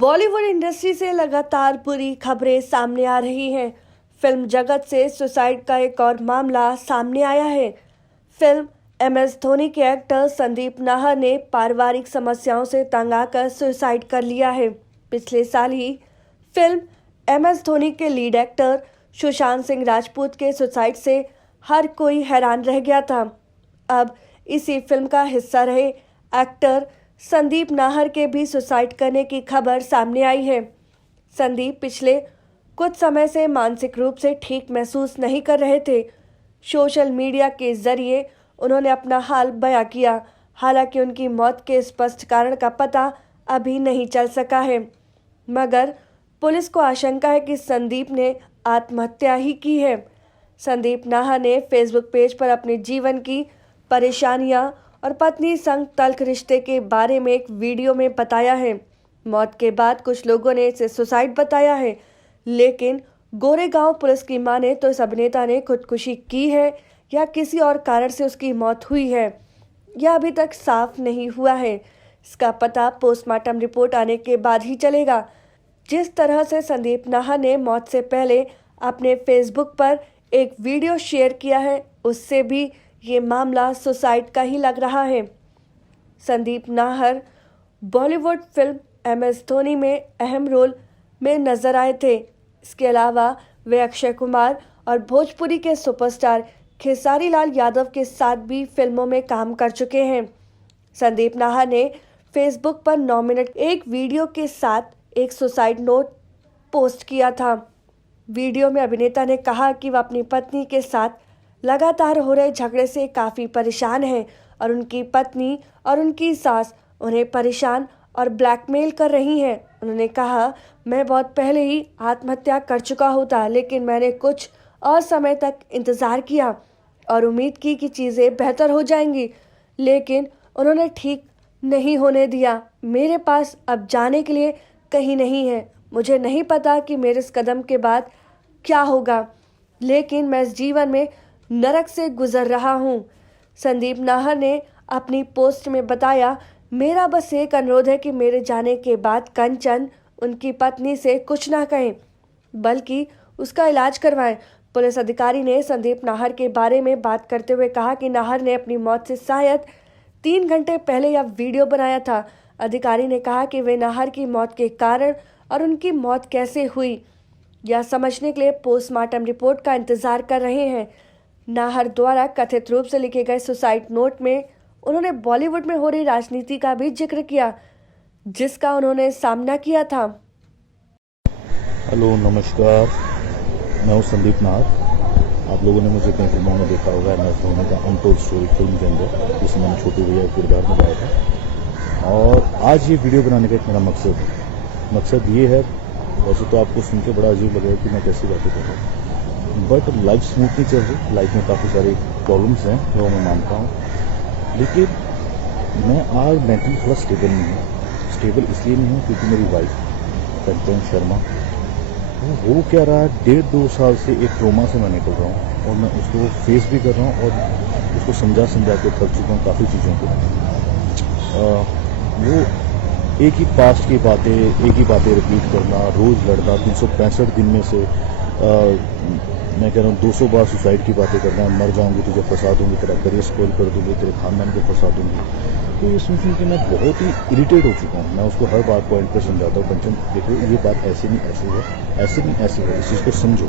Bollywood industry से लगातार बुरी खबरें सामने आ रही हैं। फिल्म जगत से सुसाइड का एक और मामला सामने आया है। फिल्म MS धोनी के एक्टर संदीप नाहर ने पारिवारिक समस्याओं से तंग आकर सुसाइड कर लिया है। पिछले साल ही फिल्म MS धोनी के लीड एक्टर सुशांत सिंह राजपूत के सुसाइड से हर कोई हैरान रह गया था। अब इसी फिल्म का हिस्सा रहे एक्टर संदीप नाहर के भी सुसाइड करने की खबर सामने आई है। संदीप पिछले कुछ समय से मानसिक रूप से ठीक महसूस नहीं कर रहे थे। सोशल मीडिया के जरिए उन्होंने अपना हाल बयां किया। हालांकि उनकी मौत के स्पष्ट कारण का पता अभी नहीं चल सका है, मगर पुलिस को आशंका है कि संदीप ने आत्महत्या ही की है। संदीप नाहर ने फेसबुक पेज पर अपने जीवन की परेशानियां और पत्नी संग तल्ख रिश्ते के बारे में एक वीडियो में बताया है। मौत के बाद कुछ लोगों ने इसे सुसाइड बताया है, लेकिन गोरेगांव पुलिस की माने तो इस अभिनेता ने खुदकुशी की है या किसी और कारण से उसकी मौत हुई है, यह अभी तक साफ नहीं हुआ है। इसका पता पोस्टमार्टम रिपोर्ट आने के बाद ही चलेगा। जिस तरह से संदीप नाहर ने मौत से पहले अपने फेसबुक पर एक वीडियो शेयर किया है, उससे भी ये मामला सुसाइड का ही लग रहा है। संदीप नाहर बॉलीवुड फिल्म MS धोनी में अहम रोल में नजर आए थे। इसके अलावा वे अक्षय कुमार और भोजपुरी के सुपरस्टार खेसारी लाल यादव के साथ भी फिल्मों में काम कर चुके हैं। संदीप नाहर ने फेसबुक पर 9 मिनट एक वीडियो के साथ एक सुसाइड नोट पोस्ट किया था। वीडियो में अभिनेता ने कहा कि वह अपनी पत्नी के साथ लगातार हो रहे झगड़े से काफ़ी परेशान है और उनकी पत्नी और उनकी सास उन्हें परेशान और ब्लैकमेल कर रही हैं। उन्होंने कहा, मैं बहुत पहले ही आत्महत्या कर चुका होता, लेकिन मैंने कुछ और समय तक इंतज़ार किया और उम्मीद की कि चीज़ें बेहतर हो जाएंगी, लेकिन उन्होंने ठीक नहीं होने दिया। मेरे पास अब जाने के लिए कहीं नहीं है। मुझे नहीं पता कि मेरे इस कदम के बाद क्या होगा, लेकिन मैं इस जीवन में नरक से गुजर रहा हूँ। संदीप नाहर ने अपनी पोस्ट में बताया, मेरा बस एक अनुरोध है कि मेरे जाने के बाद कंचन उनकी पत्नी से कुछ ना कहें, बल्कि उसका इलाज करवाएं। पुलिस अधिकारी ने संदीप नाहर के बारे में बात करते हुए कहा कि नाहर ने अपनी मौत से शायद 3 घंटे पहले यह वीडियो बनाया था। अधिकारी ने कहा कि वे नाहर की मौत के कारण और उनकी मौत कैसे हुई, यह समझने के लिए पोस्टमार्टम रिपोर्ट का इंतजार कर रहे हैं। नाहर द्वारा कथित रूप से लिखे गए सुसाइड नोट में उन्होंने बॉलीवुड में हो रही राजनीति का भी जिक्र किया, जिसका उन्होंने सामना किया था। हेलो, नमस्कार, मैं हूँ संदीप नाहर। आप लोगों ने मुझे कई फिल्मों में देखा होगा। MS धोनी का अनटोल्ड स्टोरी फिल्म के अंदर, जिसमें मैंने छोटू भैया का किरदार निभाया था। और आज ये वीडियो बनाने का एक मेरा मकसद ये है, वैसे तो आपको सुन के बड़ा अजीब लगेगा कि मैं कैसी बातें कर रहा हूँ, बट लाइफ स्मूथ नहीं चल रही। लाइफ में काफ़ी सारी प्रॉब्लम्स हैं जो मैं मानता हूँ, लेकिन मैं आज मेंटली थोड़ा स्टेबल नहीं हूँ। स्टेबल इसलिए नहीं हूँ क्योंकि मेरी वाइफ कंचन शर्मा वो क्या रहा है, 1.5-2 साल से एक ट्रोमा से मैं निकल रहा हूँ और मैं उसको फेस भी कर रहा हूँ और उसको समझा के थक चुका हूँ काफ़ी चीज़ों को। वो एक ही पास्ट की बातें, एक ही बातें रिपीट करना, रोज़ लड़ना, 365 दिन में से मैं कह रहा हूँ 200 बार सुसाइड की बातें करना, मर जाऊंगी, तुझे फंसा दूंगी, तेरा करियर स्पॉइल कर दूंगी, तेरे खानदान को फंसा दूंगी। तो ये सुन के मैं बहुत ही इरिटेट हो चुका हूँ। मैं उसको हर बात पॉइंट पे समझाता हूँ, कंचन देखो ये बात ऐसे नहीं ऐसे है, ऐसे नहीं ऐसे है, इस चीज़ को समझो।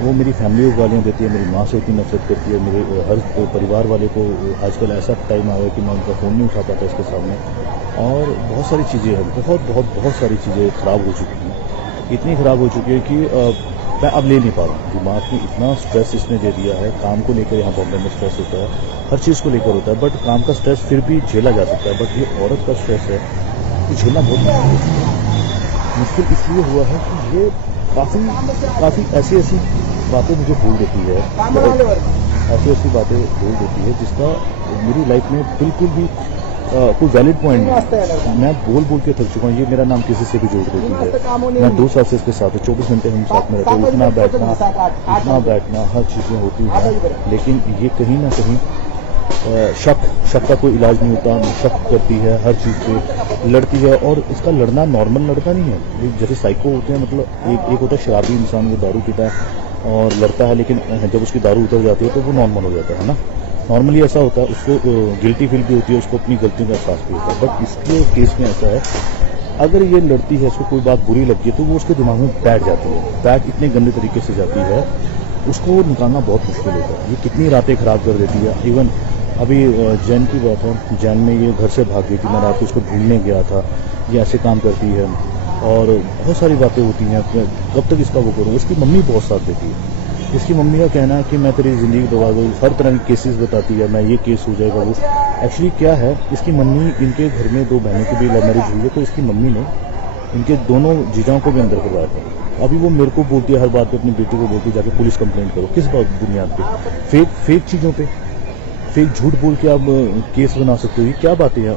वो मेरी फैमिली को गालियाँ देती है, मेरी माँ से इतनी नफरत करती है, मेरे हर परिवार वाले को। आजकल ऐसा टाइम आया कि मैं उनका फ़ोन नहीं उठा पाता इसके सामने, और बहुत सारी चीज़ें हैं, बहुत सारी चीज़ें ख़राब हो चुकी हैं। इतनी ख़राब हो चुकी है कि मैं अब ले नहीं पा रहा हूँ। दिमाग में इतना स्ट्रेस इसने दे दिया है। काम को लेकर यहाँ बॉम्बे में स्ट्रेस होता है, हर चीज़ को लेकर होता है, बट काम का स्ट्रेस फिर भी झेला जा सकता है। बट ये औरत का स्ट्रेस है, ये झेलना बहुत मुश्किल इसलिए हुआ है कि ये काफ़ी ऐसी बातें मुझे भूल देती है, ऐसी बातें भूल देती है जिसका मेरी लाइफ में बिल्कुल भी कोई वैलिड पॉइंट नहीं। मैं बोल के थक चुका हूँ। ये मेरा नाम किसी से भी जोड़ देती है। मैं 2 साल से इसके साथ 24 घंटे हम साथ में रहते हैं, उठना बैठना हर चीज़ें होती हैं, लेकिन ये कहीं ना कहीं शक का कोई इलाज नहीं होता, शक करती है हर चीज़ पे, लड़ती है। और इसका लड़ना नॉर्मल लड़का नहीं है, ये जैसे साइको होते हैं, मतलब एक होता है शराबी इंसान, वो दारू पीता है और लड़ता है, लेकिन जब उसकी दारू उतर जाती है तो वो नॉर्मल हो जाता है ना। नॉर्मली ऐसा होता है, उसको गिल्टी फील भी होती है, उसको अपनी गलतियों का एहसास भी होता है। बट इसके केस में ऐसा है, अगर ये लड़ती है, इसको कोई बात बुरी लगती है तो वो उसके दिमाग में बैठ जाती है, बैठ इतने गंदे तरीके से जाती है, उसको निकालना बहुत मुश्किल होता है। ये कितनी रातें खराब कर देती है। इवन अभी जैन की बात है, जैन में ये घर से भाग गई थी, मैं रात को उसको ढूंढने गया था, ये ऐसे काम करती है और बहुत सारी बातें होती हैं। कब तक इसका वो करूँ। इसकी मम्मी बहुत साथ देती है। इसकी मम्मी का कहना है कि मैं तेरी ज़िंदगी दबा दूँ, हर तरह के केसेस बताती है, मैं ये केस हो जाएगा वो। एक्चुअली क्या है, इसकी मम्मी, इनके घर में 2 बहनों की भी लव मैरिज हुई है, तो इसकी मम्मी ने इनके दोनों जीजाओं को भी अंदर करवाया था। अभी वो मेरे को बोलती है हर बात पे, अपनी बेटी को बोलती है जाके पुलिस कंप्लेंट करो। किस बात बुनियाद पे? फेक चीज़ों पे, फेक झूठ बोल के आप केस बना सकते हो। ये क्या बातें हैं?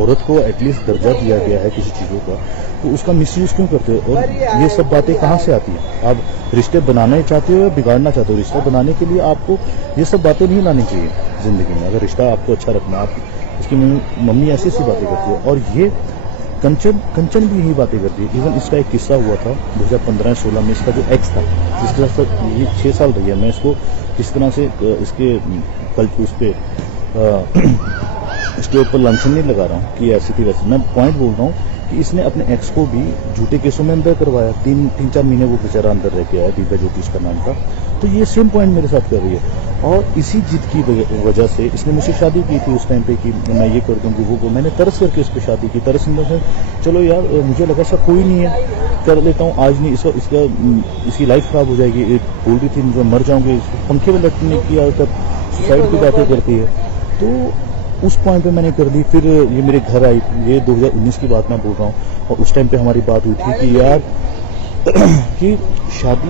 औरत को एटलीस्ट दर्जा दिया गया है किसी चीज़ों का, तो उसका मिसयूज क्यों करते हो? और ये सब बातें कहाँ से आती हैं? आप रिश्ते बनाना चाहते हो या बिगाड़ना चाहते हो? रिश्ता बनाने के लिए आपको ये सब बातें नहीं लानी चाहिए जिंदगी में। अगर रिश्ता आपको अच्छा रखना, आप इसकी मम्मी ऐसी बातें करती है। और ये कंचन भी यही बातें करती है। इवन इसका एक किस्सा हुआ था 2015-16 में, इसका जो एक्स था, जिसके साथ ये 6 साल रही है, मैं इसको किस तरह से इसके कल उस पर इसके ऊपर लांछन नहीं लगा रहा हूँ कि ऐसी थी वैसी। मैं पॉइंट बोल रहा हूँ कि इसने अपने एक्स को भी झूठे केसों में अंदर करवाया। 3-4 महीने वो बेचारा अंदर रह के आया, दिव्या ज्योति उसका नाम था। तो ये सेम पॉइंट मेरे साथ कर रही है। और इसी जिद की वजह से इसने मुझसे शादी की थी उस टाइम पे कि मैं ये कर दूंगी वो। मैंने तरस करके इस पर शादी की। तरस से चलो यार, मुझे लगा ऐसा कोई नहीं है, कर लेता हूँ। आज नहीं, इसकी लाइफ खराब हो जाएगी। बोल रही थी मुझे मर जाऊंगी, पंखे में लटकने की आदत, सुसाइड की बातें करती है। तो उस पॉइंट पे मैंने कर ली। फिर ये मेरे घर आई, ये 2019 की बात मैं बोल रहा हूँ। और उस टाइम पे हमारी बात हुई थी कि यार कि शादी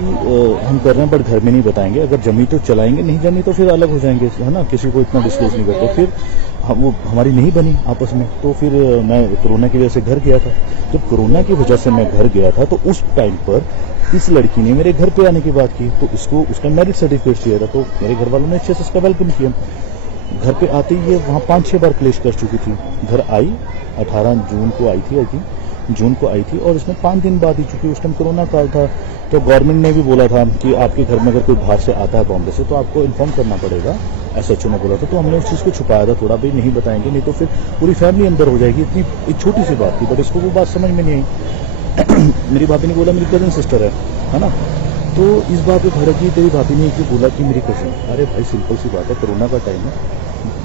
हम कर रहे हैं, बट घर में नहीं बताएंगे। अगर जमी तो चलाएंगे, नहीं जमी तो फिर अलग हो जाएंगे, है ना। किसी को इतना डिस्कस नहीं करते। फिर वो हमारी नहीं बनी आपस में। तो फिर मैं कोरोना की वजह से घर गया था। जब कोरोना की वजह से मैं घर गया था, तो उस टाइम पर इस लड़की ने मेरे घर पे आने की बात की। तो इसको उस टाइम मैरिज सर्टिफिकेट चाहिए था, तो मेरे घर वालों ने अच्छे से इसका वेलकम किया। घर पे आते ही ये वहाँ 5-6 बार क्लेश कर चुकी थी। घर आई 18 जून को आई थी, आई थी जून को आई थी, और इसमें 5 दिन बाद ही, चूंकि उस टाइम कोरोना काल था, तो गवर्नमेंट ने भी बोला था कि आपके घर में अगर कोई बाहर से आता है बॉम्बे से, तो आपको इन्फॉर्म करना पड़ेगा। SHO ने बोला था। तो हमने उस चीज़ को छुपाया था थोड़ा, भाई नहीं बताएंगे, नहीं तो फिर पूरी फैमिली अंदर हो जाएगी। इतनी एक छोटी सी बात थी, बट इसको वो बात समझ में नहीं आई। मेरी भाभी ने बोला मेरी कजन सिस्टर है ना। तो इस बात पे भड़की, तेरी भाभी ने क्यों बोला कि मेरी कजन? अरे भाई सिंपल सी बात है, कोरोना का टाइम है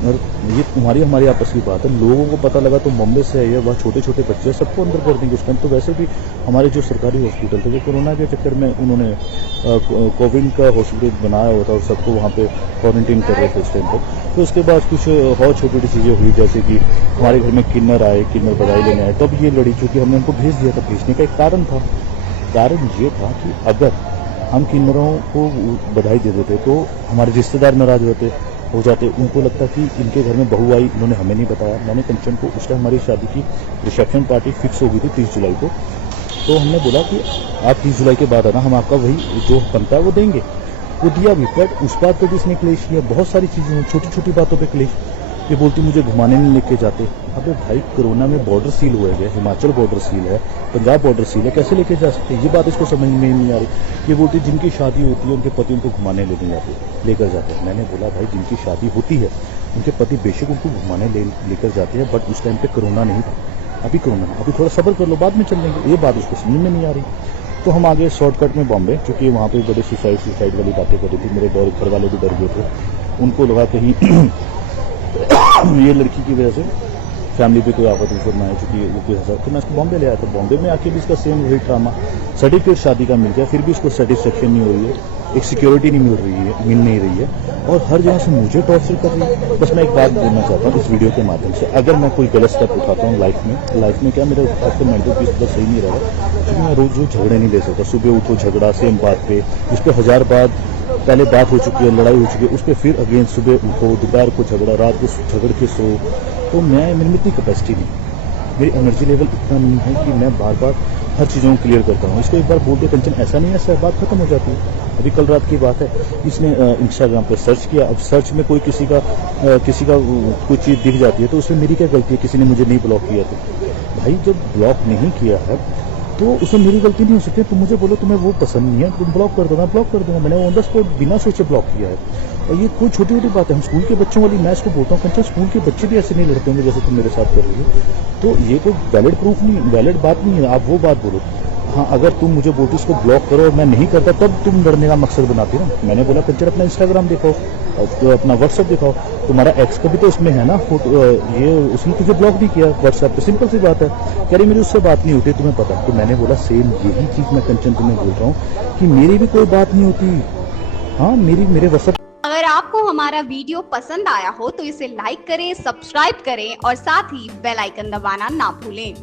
और ये तुम्हारी हमारी आपस की बात है। लोगों को पता लगा तो बॉम्बे से आई है, वहाँ छोटे छोटे बच्चे, सबको अंदर कर देंगे उस टाइम। तो वैसे भी हमारे जो सरकारी हॉस्पिटल थे, वो कोरोना के चक्कर में उन्होंने कोविड का हॉस्पिटल बनाया हुआ था और सबको वहाँ पे क्वारंटीन कर रहे थे उस टाइम पर। तो उसके बाद कुछ और छोटी छोटी चीज़ें हुई, जैसे कि हमारे घर में किन्नर आए, किन्नर बधाई लेने आए। तब ये लड़ी, चूँकि हमने उनको भेज दिया था। भेजने का एक कारण था, कारण ये था कि अगर हम किन्नरों को बधाई दे देते तो हमारे रिश्तेदार नाराज हो जाते। उनको लगता कि इनके घर में बहू आई, इन्होंने हमें नहीं बताया। मैंने कंचन को, उस टाइम हमारी शादी की रिसेप्शन पार्टी फिक्स हो गई थी 30 जुलाई को। तो हमने बोला कि आप 30 जुलाई के बाद आना, हम आपका वही जो बनता है वो देंगे। वो दिया भी, बट उस बात पर भी इसने क्लेश किया। बहुत सारी चीज़ें, छोटी छोटी बातों पर क्लेश। ये बोलती मुझे घुमाने नहीं लेके जाते। अबे भाई, कोरोना में बॉर्डर सील हुए गए, हिमाचल बॉर्डर सील है, पंजाब बॉर्डर सील है, कैसे लेके जा सकते हैं? ये बात इसको समझ में नहीं आ रही। ये बोलती जिनकी शादी होती है उनके पति उनको घुमाने लेकर जाते हैं। मैंने बोला भाई, जिनकी शादी होती है उनके पति बेशक उनको घुमाने लेकर जाते हैं, बट उस टाइम पे कोरोना नहीं था। अभी कोरोना, अभी थोड़ा सब्र कर लो, बाद में चल लेंगे। ये बात उसको समझ में नहीं आ रही। तो हम आगे शॉर्टकट में बॉम्बे, क्योंकि वहाँ पे बड़े सुसाइड वाली बातें कर रही थी। मेरे घर वाले भी डर गए थे। उनको लगा कहीं ये लड़की की वजह से फैमिली पे कोई आफत उफत ना है, चूँकि वो कोई हंसा। तो मैं इसको बॉम्बे ले आया था। बॉम्बे में आके भी इसका सेम वही ड्रामा। सर्टिफिकेट शादी का मिल गया, फिर भी इसको सेटिस्फेक्शन नहीं हो रही है, एक सिक्योरिटी नहीं मिल नहीं रही है, और हर जगह से मुझे टॉर्चर कर रही है। बस मैं एक बात बोलना चाहता हूँ इस वीडियो के माध्यम से, अगर मैं कोई गलत स्टेप उठाता हूँ लाइफ में क्या मेरा आजकल मेंटल पीस थोड़ा सही नहीं रहा है, क्योंकि मैं रोज झगड़े नहीं ले सकता। सुबह उठो झगड़ा सेम बात पे, उस पर 1000 बात पहले बात हो चुकी है, लड़ाई हो चुकी है, उस पर फिर अगेन सुबह उठो, दोपहर को झगड़ा, रात को झगड़ के सो। तो मेरे में इतनी कैपेसिटी नहीं। मेरी एनर्जी लेवल इतना नहीं है कि मैं बार बार हर चीज़ों को क्लियर करता हूँ। इसको एक बार बोल दे कंचन ऐसा नहीं है, ऐसा बात खत्म हो जाती है। अभी कल रात की बात है, इसने इंस्टाग्राम पे सर्च किया। अब सर्च में कोई किसी का कोई चीज़ दिख जाती है तो उसमें मेरी क्या गलती है? किसी ने मुझे नहीं ब्लॉक किया तो भाई जब ब्लॉक नहीं किया है तो उसमें मेरी गलती नहीं हो सकती। तुम मुझे बोलो तुम्हें वो पसंद नहीं है, तुम ब्लॉक कर दो, मैं ब्लॉक कर दूंगा। मैंने ऑन द स्पॉट बिना सोचे ब्लॉक किया है। और ये कोई छोटी छोटी बात है, हम स्कूल के बच्चों वाली मैं इसको बोलता हूँ कंचन स्कूल के बच्चे भी ऐसे नहीं लड़ते होंगे जैसे तुम मेरे साथ कर रही हो। तो ये कोई वैलिड प्रूफ नहीं, वैलिड बात नहीं है। आप वो बात बोलो। हाँ, अगर तुम मुझे बोलती इसको ब्लॉक करो और मैं नहीं करता तब तुम लड़ने का मकसद बनाती ना। मैंने बोला कंचन अपना इंस्टाग्राम दिखाओ, तो अपना व्हाट्सएप दिखाओ। तुम्हारा एक्स का भी तो उसमें है ना फोटो, ये उसने तुझे ब्लॉक नहीं किया व्हाट्सएप पे, सिंपल सी बात है। कह रही मेरी उससे बात नहीं होती, तुम्हें पता। तो मैंने बोला सेम यही चीज मैं कंचन तुम्हें बोल रहा हूँ कि मेरी भी कोई बात नहीं होती। हाँ, मेरे व्हाट्सएप। अगर आपको हमारा वीडियो पसंद आया हो तो इसे लाइक करें, सब्सक्राइब करें और साथ ही बेल आइकन दबाना ना भूलें।